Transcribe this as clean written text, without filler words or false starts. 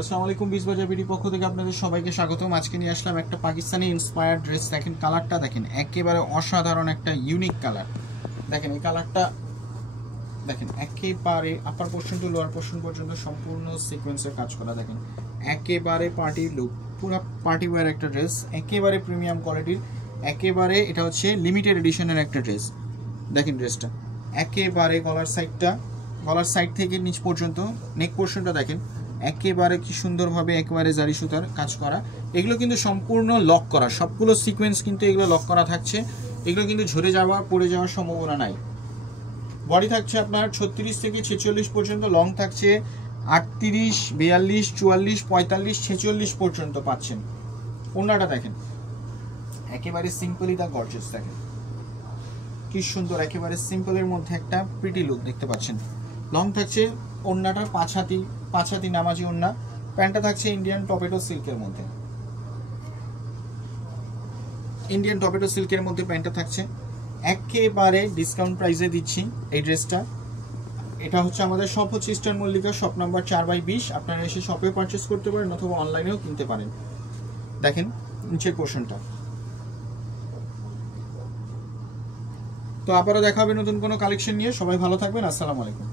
আসসালামু আলাইকুম, বিজবাজার বিডি পক্ষ থেকে আপনাদের সবাইকে স্বাগতম। আজকে নিয়ে আসলাম একটা পাকিস্তানি ইন্সপায়ার্ড ড্রেস। দেখেন কালারটা, দেখেন একেবারে অসাধারণ একটা ইউনিক কালার। দেখেন এই কালারটা, দেখেন একেবারে upper portion to lower portion পর্যন্ত সম্পূর্ণ সিকোয়েন্সের কাজ করা। দেখেন একেবারে পার্টি লুক, পুরো পার্টি ওয়্যার একটা ড্রেস, একেবারে প্রিমিয়াম কোয়ালিটির, একেবারে এটা হচ্ছে লিমিটেড এডিশনের একটা ড্রেস। দেখেন ড্রেসটা একেবারে গলার সাইড থেকে নিচ পর্যন্ত নেক পোর্শনটা দেখেন একেবারে কি সুন্দরভাবে একেবারে জারি সুতার কাজ করা। এগুলো কিন্তু সম্পূর্ণ লক করা, সবগুলো সিকোয়েন্স কিন্তু এগুলো লক করা থাকছে। এগুলো কিন্তু ঝরে যাওয়া পড়ে যাওয়ার সম্ভাবনা নাই। বডি থাকছে আপনার 36 থেকে 46 পর্যন্ত, লং থাকছে 38, 42, 44, 45, 46 পর্যন্ত পাচ্ছেন। ওড়নাটা দেখেন একেবারে সিম্পলি দা গর্জিয়াস, দেখেন কি সুন্দর, একেবারে সিম্পলের মধ্যে একটা প্রিটি লুক দেখতে পাচ্ছেন। লং থাকছে ওড়নাটা 5 হাতি নামাজি ওড়না। প্যান্টটা থাকছে ইন্ডিয়ান টপেটো সিল্কের মধ্যে, প্যান্টটা থাকছে একেবারে ডিসকাউন্ট প্রাইসে দিচ্ছি এই ড্রেসটা। এটা হচ্ছে আমাদের শপ হচ্ছে ইস্টার্ন মল্লিকা, শপ নাম্বার 4/20। আপনারা এসে শপে পারচেস করতে পারেন অথবা অনলাইনেও কিনতে পারেন। দেখেন নিচের পোর্শনটা। তো আবারও দেখা হবে নতুন কোনো কালেকশন নিয়ে। সবাই ভালো থাকবেন, আসসালামু আলাইকুম।